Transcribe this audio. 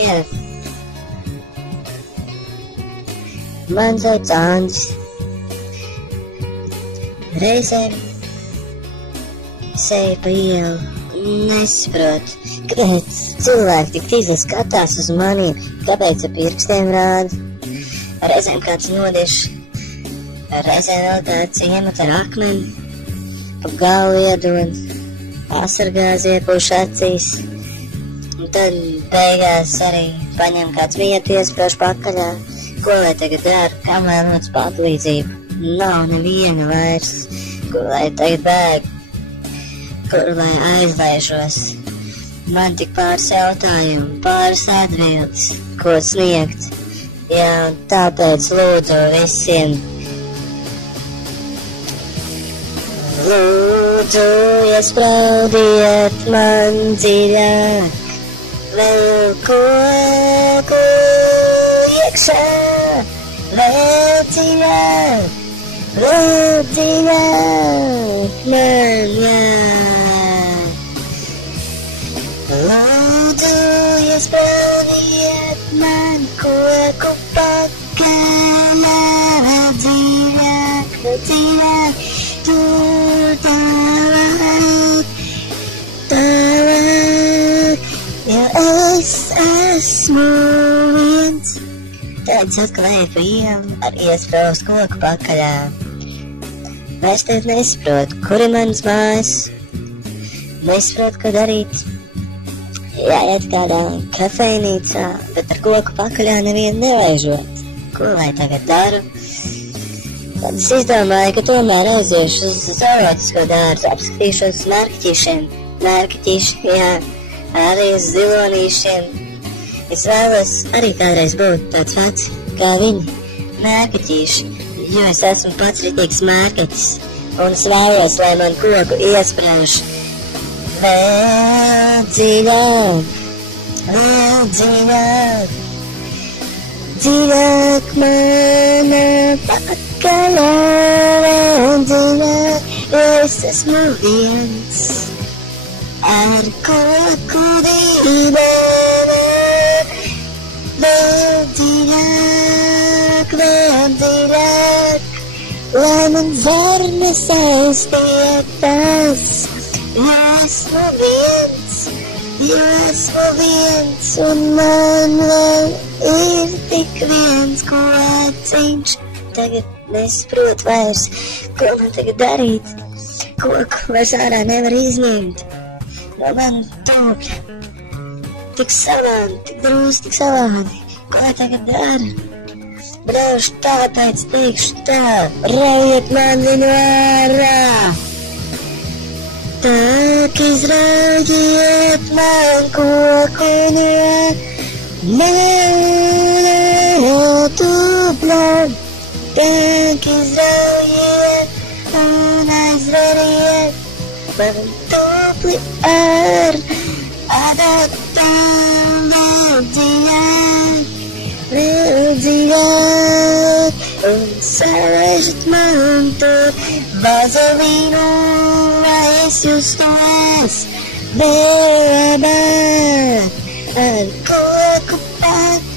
Jā. Man sauc Andris. Reizēm seju pa ielu, nesaprotu, kāpēc cilvēki tik tīzli skatās uz maniem, kāpēc ar pirkstiem rāda. Reizēm kāds nodieš, reizēm vēl kāds iemet ar akmeni, pa galvu iedod, asargāzi iepūš acīs, un tad beigās arī paņem kāds vietu iesprauž pakaļā. Ko lai tagad dara, kam vēl noc palīdzību? Nav neviena vairs, kur lai tagad bēg, kur lai aizlaižos. Man tik pāris jautājumu, pāris atbildes, ko sniegt. Jā, un tāpēc lūdzu visiem. Lūdzu, iespraudiet man dziļāk, vēl koku iekšā, vēl dziļāk, man jāk. Lūdzu, iespraudiet man koku pakaļā, vēl dziļāk, tur tālāk, jo es esmu viens. Tad atkal eju pa ielu ar iespraustu koku pakaļā. Es tev nesaprotu, kur ir manas mājas, nesaprotu, ko darīt. Jāiet kādā kafejnīcā, bet ar koku pakaļā nevienu nevaižot. Ko lai tagad daru? Tad es izdomāju, ka tomēr aiziešu uz zooloģisko dārzu, apskatīšos mērkaķīšiem. Mērkaķīši, jā, arī uz zilonīšiem. Es vēlos arī kādreiz būt tāds vecs kā viņi, mērkaķīši, jo es esmu pats ritīgs mērkaķis, un es vēlos, lai man koku iesprauž vēl dziļāk, dziļāk mana pakaļā, vēl dziļāk, jo es esmu viens ar koku dibena. Vēl dziļāk, lai man zarnas aiztiektas, jo esmu viens, un man vēl ir tik viens kociņš. Tagad nesaprotu vairs, ko man tagad darīt, koku vairs ārā nevar izņemt no man tūpļa. Tik savādi, tik drūs, tik savādi, ko lai tagad dara? Braušu tāpēc teikšu tā, raujiet man viņu ārā. Tak izraujiet man koku no tūpļa. Tak izraujiet un aizrariet man tūpli ar adatām vēl dziļāk, un salaižat man tur vazelīnu, lai es justos vēl labāk ar koku pakaļā.